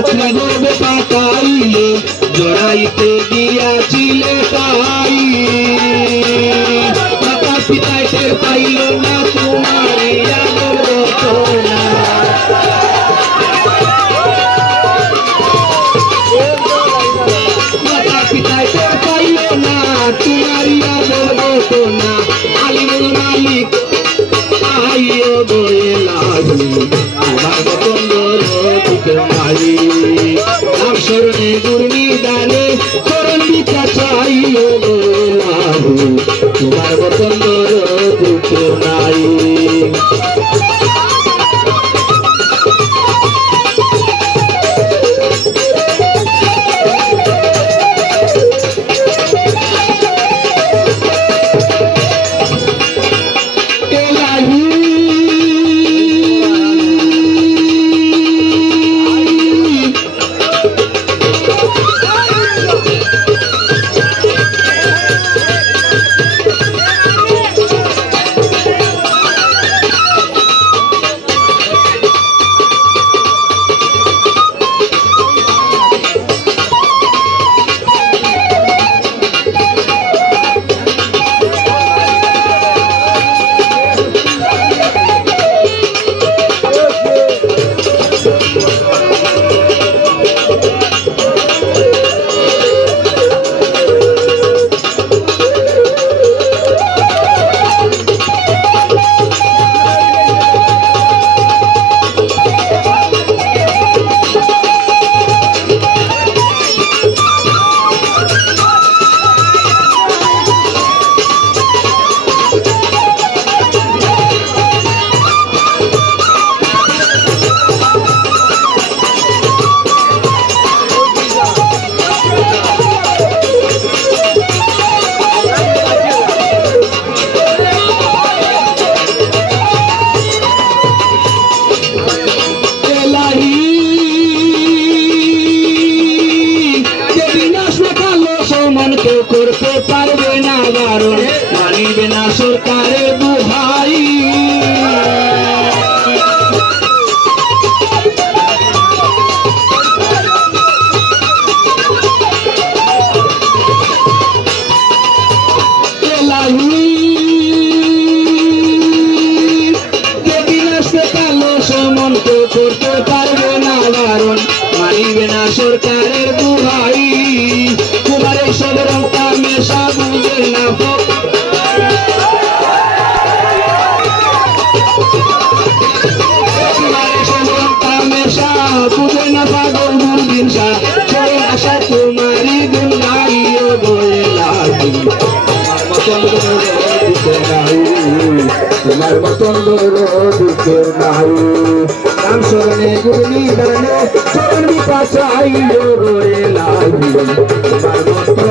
রাত্রি হবে পাতাইলে জড়াইতে গিয়াছিলে তাই মাতা পিতায় টের পাইল না তোমার রচনা মাতা পিতায় টের পাইল না তোমার রচনা আলিমুল মালিক আইও দয়ে লাগি আমার বতন্দর বুকের মালি নাম স্মরণে গুরনি দানে করণ বিকা চাইও দয়ে লাগি তোমার বতন্দর বুকের নাই করতে পারবে না বারণ মানিবে না সরকারের দুহাই করতে পারবে না বারণ মানিবে না সরকারের দুহাই তোমার এইসব রংটা মেশা বুঝে না তোমার এইসব রংটা মেশা বুঝে না পাগল দুর্দিন ছেড়ে আসা তোমারই দিন গাইও বয়ে লাগি তোমার মতন দুঃখের নাই নাম স্মরণে গুরনি দানে চরণ বিপা চাইও রয়ে লাগি তোমার মতন